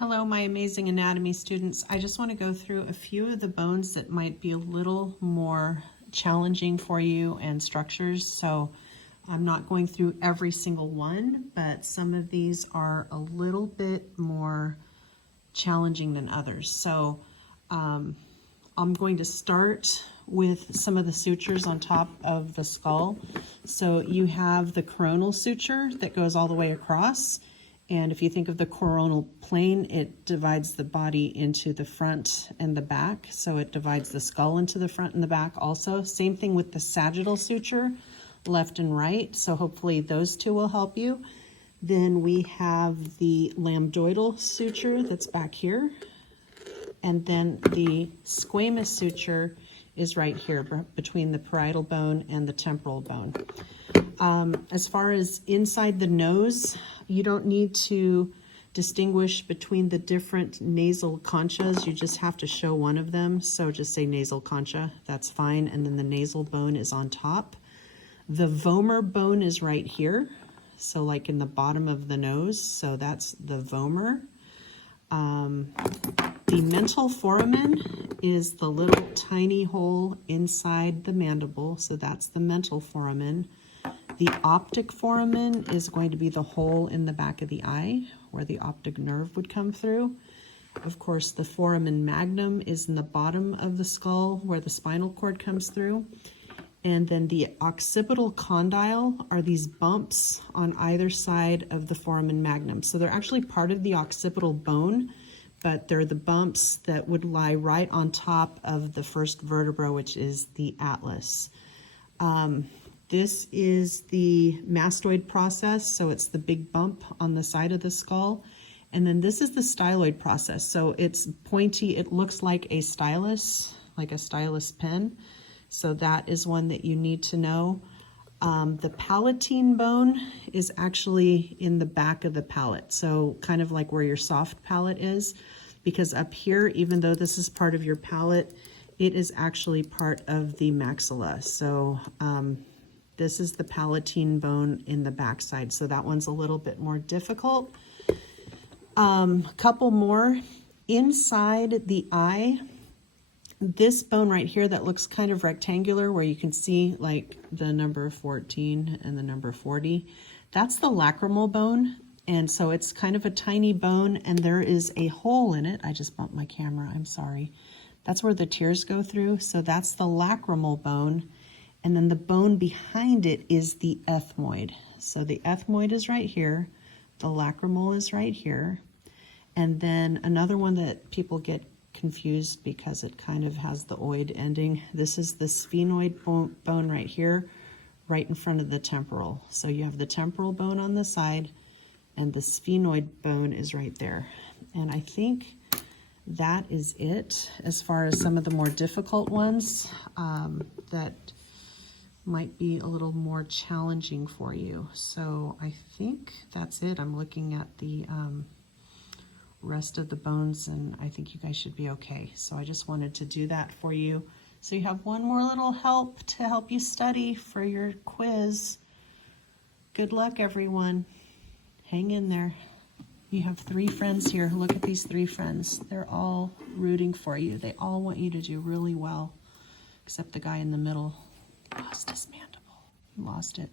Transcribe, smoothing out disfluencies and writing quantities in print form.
Hello, my amazing anatomy students. I just want to go through a few of the bones that might be a little more challenging for you and structures. So I'm not going through every single one, but some of these are a little bit more challenging than others. So I'm going to start with some of the sutures on top of the skull. So you have the coronal suture that goes all the way across. And if you think of the coronal plane, it divides the body into the front and the back. So it divides the skull into the front and the back also. Same thing with the sagittal suture, left and right. So hopefully those two will help you. Then we have the lambdoidal suture that's back here. And then the squamous suture is right here between the parietal bone and the temporal bone. As far as inside the nose, you don't need to distinguish between the different nasal conchas. You just have to show one of them. So just say nasal concha, that's fine. And then the nasal bone is on top. The vomer bone is right here. So like in the bottom of the nose. So that's the vomer. The mental foramen is the little tiny hole inside the mandible. So that's the mental foramen. The optic foramen is going to be the hole in the back of the eye where the optic nerve would come through. Of course, the foramen magnum is in the bottom of the skull where the spinal cord comes through. And then the occipital condyle are these bumps on either side of the foramen magnum. So they're actually part of the occipital bone, but they're the bumps that would lie right on top of the first vertebra, which is the atlas. This is the mastoid process, so it's the big bump on the side of the skull. And then this is the styloid process, so it's pointy, it looks like a stylus pen. So that is one that you need to know. The palatine bone is actually in the back of the palate, so kind of like where your soft palate is, because up here, even though this is part of your palate, it is actually part of the maxilla. So this is the palatine bone in the backside, so that one's a little bit more difficult. Couple more. Inside the eye, this bone right here that looks kind of rectangular where you can see like the number 14 and the number 40, that's the lacrimal bone. And so it's kind of a tiny bone and there is a hole in it. I just bumped my camera, I'm sorry. That's where the tears go through. So that's the lacrimal bone. And then the bone behind it is the ethmoid. So the ethmoid is right here. The lacrimal is right here. And then another one that people get confused because it kind of has the oid ending. This is the sphenoid bone right here, right in front of the temporal. So you have the temporal bone on the side and the sphenoid bone is right there. And I think that is it as far as some of the more difficult ones that might be a little more challenging for you. So I think that's it. I'm looking at the rest of the bones and I think you guys should be okay. So I just wanted to do that for you. So you have one more little help to help you study for your quiz. Good luck, everyone. Hang in there. You have 3 friends here. Look at these 3 friends. They're all rooting for you. They all want you to do really well, except the guy in the middle lost his mandible. He lost it.